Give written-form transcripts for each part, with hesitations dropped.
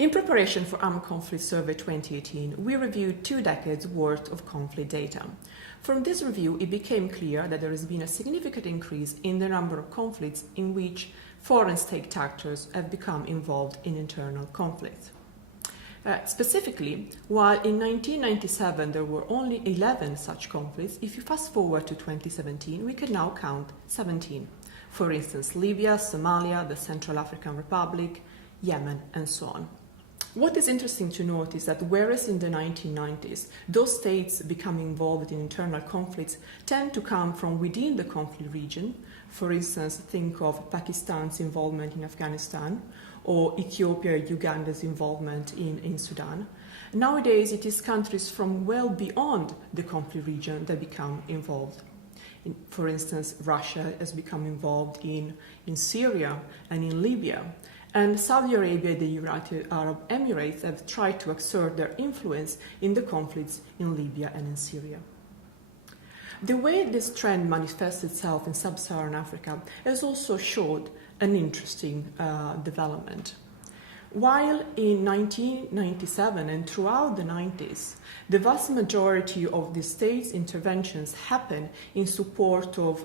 In preparation for Armed Conflict Survey 2018, we reviewed 2 decades worth of conflict data. From this review, it became clear that there has been a significant increase in the number of conflicts in which foreign state actors have become involved in internal conflicts. Specifically, while in 1997 there were only 11 such conflicts, if you fast forward to 2017, we can now count 17. For instance, Libya, Somalia, the Central African Republic, Yemen, and so on. What is interesting to note is that whereas in the 1990s, those states becoming involved in internal conflicts tend to come from within the conflict region, for instance, think of Pakistan's involvement in Afghanistan, or Ethiopia, Uganda's involvement in Sudan. Nowadays, it is countries from well beyond the conflict region that become involved. For instance, Russia has become involved in Syria and in Libya. And Saudi Arabia and the United Arab Emirates have tried to exert their influence in the conflicts in Libya and in Syria. The way this trend manifests itself in sub-Saharan Africa has also showed an interesting development. While in 1997 and throughout the 90s, the vast majority of the state's interventions happened in support of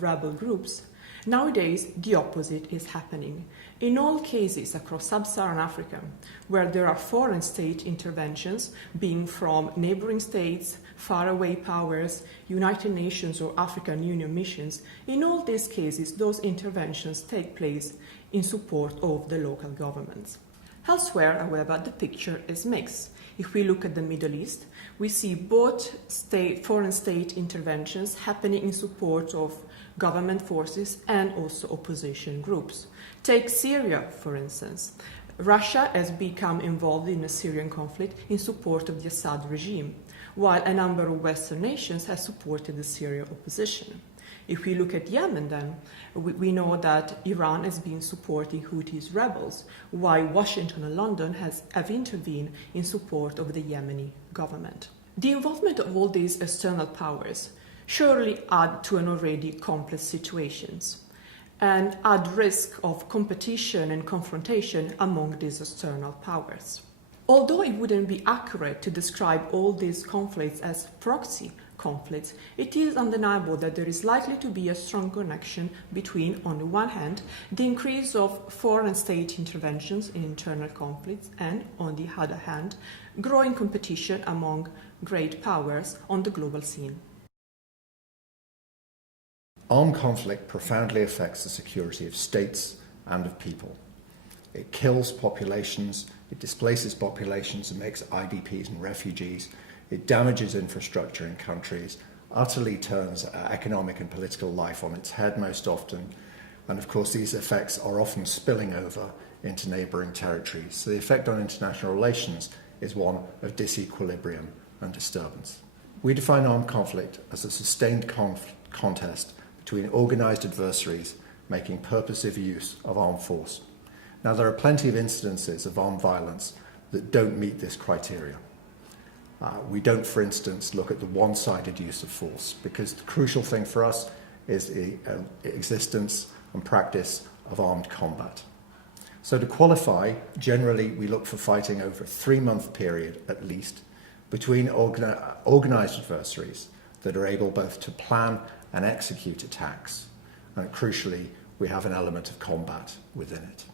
rebel groups, nowadays the opposite is happening. In all cases across sub-Saharan Africa, where there are foreign state interventions, being from neighboring states, faraway powers, United Nations or African Union missions, in all these cases, those interventions take place in support of the local governments. Elsewhere, however, the picture is mixed. If we look at the Middle East, we see both foreign state interventions happening in support of government forces and also opposition groups. Take Syria, for instance. Russia has become involved in the Syrian conflict in support of the Assad regime, while a number of Western nations have supported the Syrian opposition. If we look at Yemen, then, we know that Iran has been supporting Houthis rebels, while Washington and London have intervened in support of the Yemeni government. The involvement of all these external powers surely add to an already complex situations and add risk of competition and confrontation among these external powers. Although it wouldn't be accurate to describe all these conflicts as proxy conflicts, it is undeniable that there is likely to be a strong connection between, on the one hand, the increase of foreign state interventions in internal conflicts and, on the other hand, growing competition among great powers on the global scene. Armed conflict profoundly affects the security of states and of people. It kills populations, it displaces populations and makes IDPs and refugees. It damages infrastructure in countries, utterly turns economic and political life on its head most often. And of course, these effects are often spilling over into neighbouring territories. So the effect on international relations is one of disequilibrium and disturbance. We define armed conflict as a sustained contest between organised adversaries making purposive use of armed force. Now, there are plenty of incidences of armed violence that don't meet this criteria. We don't, for instance, look at the one-sided use of force, because the crucial thing for us is the existence and practice of armed combat. So to qualify, generally we look for fighting over a 3-month period at least between organised adversaries that are able both to plan and execute attacks. And crucially, we have an element of combat within it.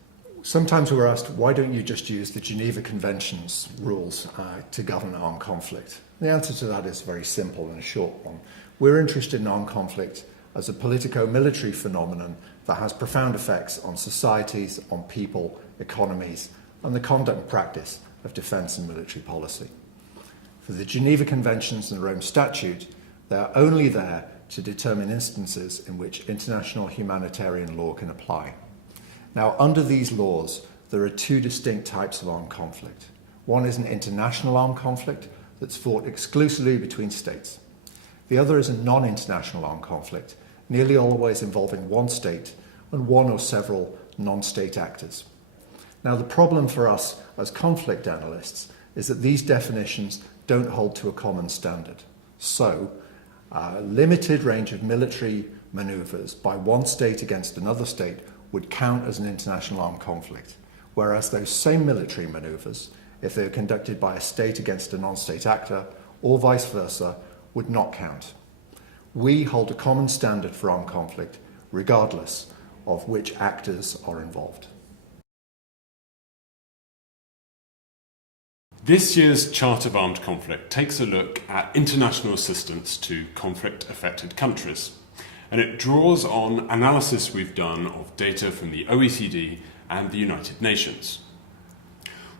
Sometimes we're asked, why don't you just use the Geneva Convention's rules to govern armed conflict? The answer to that is very simple and a short one. We're interested in armed conflict as a politico-military phenomenon that has profound effects on societies, on people, economies, and the conduct and practice of defence and military policy. For the Geneva Conventions and the Rome Statute, they are only there to determine instances in which international humanitarian law can apply. Now, under these laws, there are 2 distinct types of armed conflict. One is an international armed conflict that's fought exclusively between states. The other is a non-international armed conflict, nearly always involving one state and one or several non-state actors. Now, the problem for us as conflict analysts is that these definitions don't hold to a common standard. So, a limited range of military manoeuvres by one state against another state would count as an international armed conflict, whereas those same military manoeuvres, if they were conducted by a state against a non-state actor, or vice versa, would not count. We hold a common standard for armed conflict, regardless of which actors are involved. This year's Chart of Armed Conflict takes a look at international assistance to conflict-affected countries, and it draws on analysis we've done of data from the OECD and the United Nations.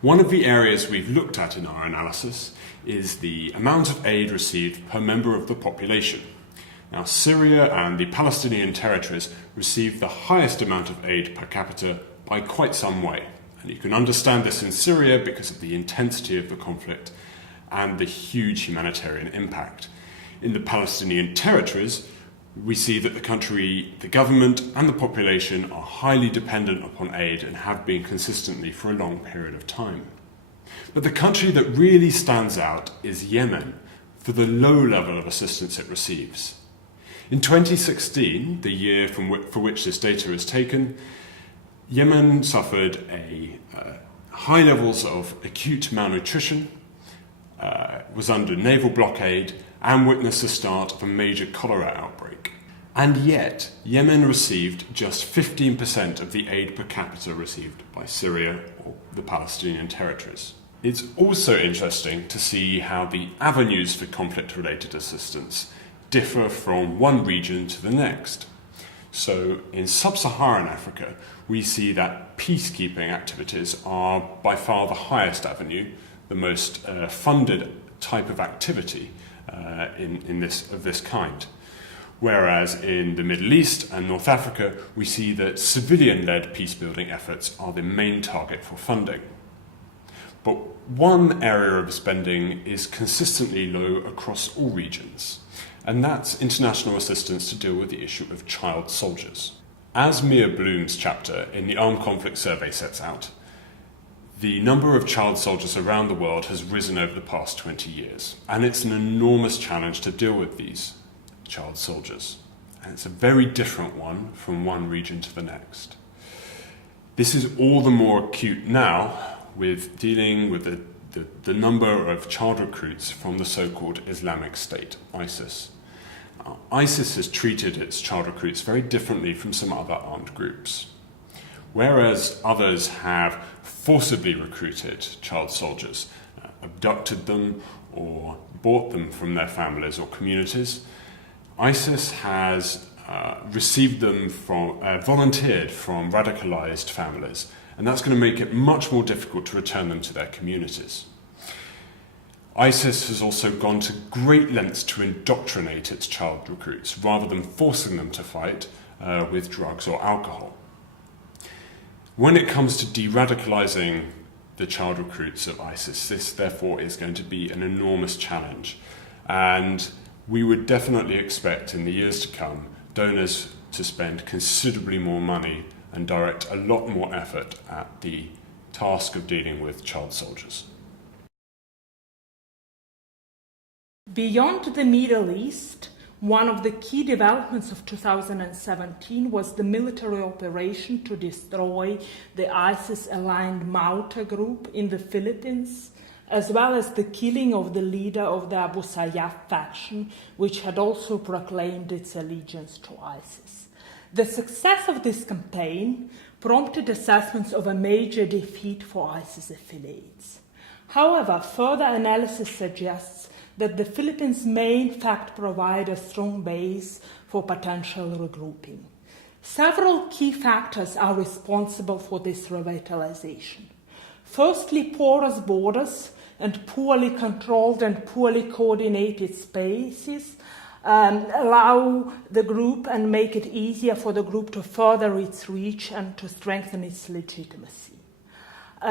One of the areas we've looked at in our analysis is the amount of aid received per member of the population. Now, Syria and the Palestinian territories receive the highest amount of aid per capita by quite some way. And you can understand this in Syria because of the intensity of the conflict and the huge humanitarian impact. In the Palestinian territories, we see that the country, the government and the population are highly dependent upon aid and have been consistently for a long period of time. But the country that really stands out is Yemen for the low level of assistance it receives. In 2016, the year for which this data is taken, Yemen suffered high levels of acute malnutrition, was under naval blockade, and witnessed the start of a major cholera outbreak. And yet, Yemen received just 15% of the aid per capita received by Syria or the Palestinian territories. It's also interesting to see how the avenues for conflict-related assistance differ from one region to the next. So in sub-Saharan Africa, we see that peacekeeping activities are by far the highest avenue, the most funded type of activity of this kind. Whereas in the Middle East and North Africa, we see that civilian-led peacebuilding efforts are the main target for funding. But one area of spending is consistently low across all regions, and that's international assistance to deal with the issue of child soldiers. As Mia Bloom's chapter in the Armed Conflict Survey sets out, the number of child soldiers around the world has risen over the past 20 years, and it's an enormous challenge to deal with these child soldiers. And it's a very different one from one region to the next. This is all the more acute now with dealing with the number of child recruits from the so-called Islamic State, ISIS. ISIS has treated its child recruits very differently from some other armed groups. Whereas others have forcibly recruited child soldiers, abducted them or bought them from their families or communities, ISIS has received them volunteered from radicalized families, and that's going to make it much more difficult to return them to their communities. ISIS has also gone to great lengths to indoctrinate its child recruits, rather than forcing them to fight with drugs or alcohol. When it comes to de-radicalizing the child recruits of ISIS, this therefore is going to be an enormous challenge, and we would definitely expect in the years to come donors to spend considerably more money and direct a lot more effort at the task of dealing with child soldiers. Beyond the Middle East, one of the key developments of 2017 was the military operation to destroy the ISIS-aligned Mauta group in the Philippines, as well as the killing of the leader of the Abu Sayyaf faction, which had also proclaimed its allegiance to ISIS. The success of this campaign prompted assessments of a major defeat for ISIS affiliates. However, further analysis suggests that the Philippines may in fact provide a strong base for potential regrouping. Several key factors are responsible for this revitalization. Firstly, porous borders and poorly controlled and poorly coordinated spaces allow the group and make it easier for the group to further its reach and to strengthen its legitimacy.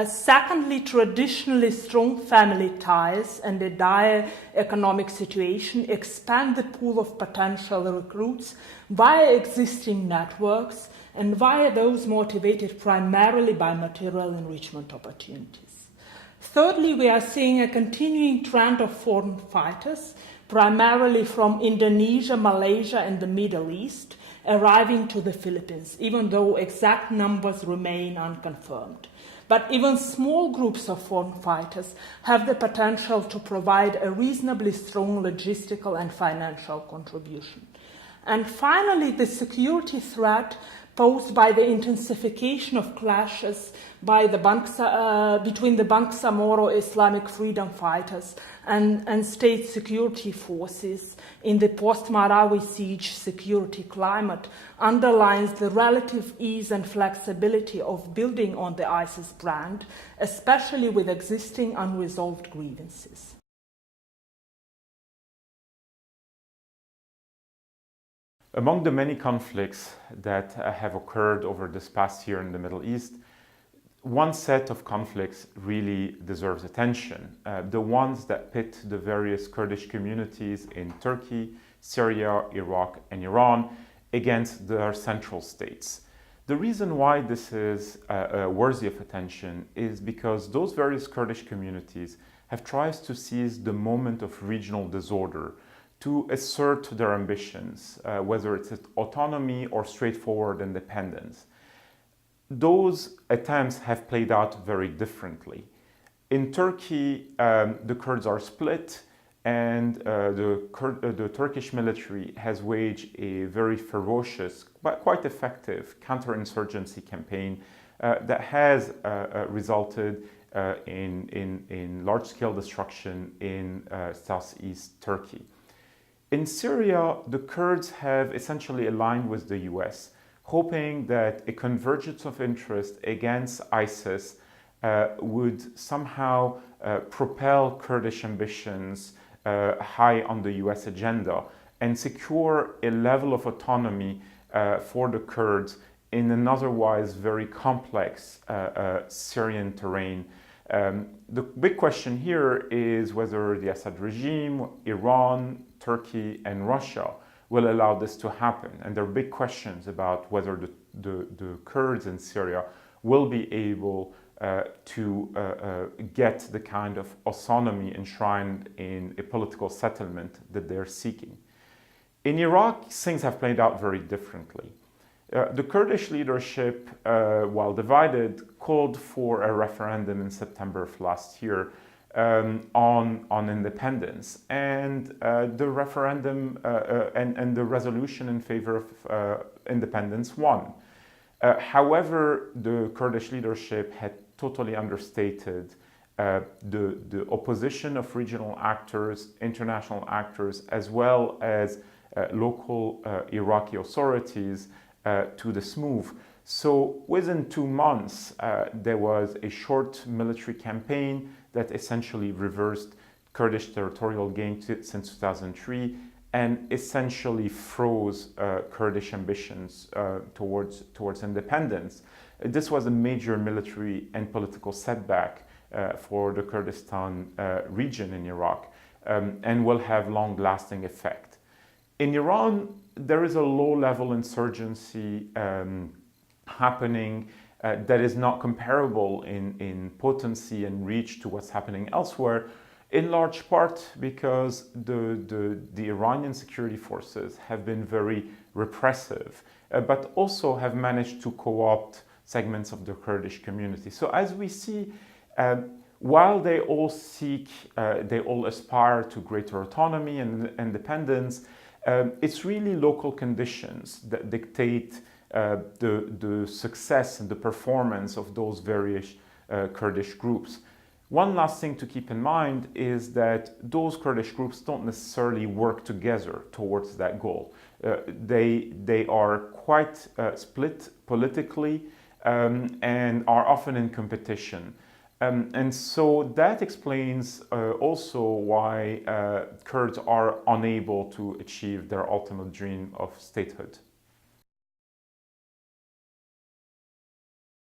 Secondly, traditionally strong family ties and a dire economic situation expand the pool of potential recruits via existing networks and via those motivated primarily by material enrichment opportunities. Thirdly, we are seeing a continuing trend of foreign fighters, primarily from Indonesia, Malaysia, and the Middle East, arriving to the Philippines, even though exact numbers remain unconfirmed. But even small groups of foreign fighters have the potential to provide a reasonably strong logistical and financial contribution. And finally, the security threat posed by the intensification of clashes by between the Bangsamoro Islamic freedom fighters and state security forces in the post-Marawi siege security climate underlines the relative ease and flexibility of building on the ISIS brand, especially with existing unresolved grievances. Among the many conflicts that have occurred over this past year in the Middle East, one set of conflicts really deserves attention. The ones that pit the various Kurdish communities in Turkey, Syria, Iraq, and Iran against their central states. The reason why this is worthy of attention is because those various Kurdish communities have tried to seize the moment of regional disorder to assert their ambitions, whether it's autonomy or straightforward independence. Those attempts have played out very differently. In Turkey, the Kurds are split, and the Turkish military has waged a very ferocious but quite effective counterinsurgency campaign that has resulted in large-scale destruction in southeast Turkey. In Syria, the Kurds have essentially aligned with the US, hoping that a convergence of interest against ISIS would somehow propel Kurdish ambitions high on the US agenda and secure a level of autonomy for the Kurds in an otherwise very complex Syrian terrain. The big question here is whether the Assad regime, Iran, Turkey, and Russia will allow this to happen. And there are big questions about whether the Kurds in Syria will be able to get the kind of autonomy enshrined in a political settlement that they're seeking. In Iraq, things have played out very differently. The Kurdish leadership, while divided, called for a referendum in September of last year on independence, and the referendum and the resolution in favor of independence won. However, the Kurdish leadership had totally understated the opposition of regional actors, international actors, as well as local Iraqi authorities to this move. So within 2 months, there was a short military campaign that essentially reversed Kurdish territorial gain since 2003 and essentially froze Kurdish ambitions towards independence. This was a major military and political setback for the Kurdistan region in Iraq and will have long-lasting effect. In Iran, there is a low-level insurgency happening that is not comparable in potency and reach to what's happening elsewhere, in large part because the Iranian security forces have been very repressive, but also have managed to co-opt segments of the Kurdish community. So as we see, while they all aspire to greater autonomy and independence, it's really local conditions that dictate the success and the performance of those various Kurdish groups. One last thing to keep in mind is that those Kurdish groups don't necessarily work together towards that goal. They are quite split politically and are often in competition. And so that explains also why Kurds are unable to achieve their ultimate dream of statehood.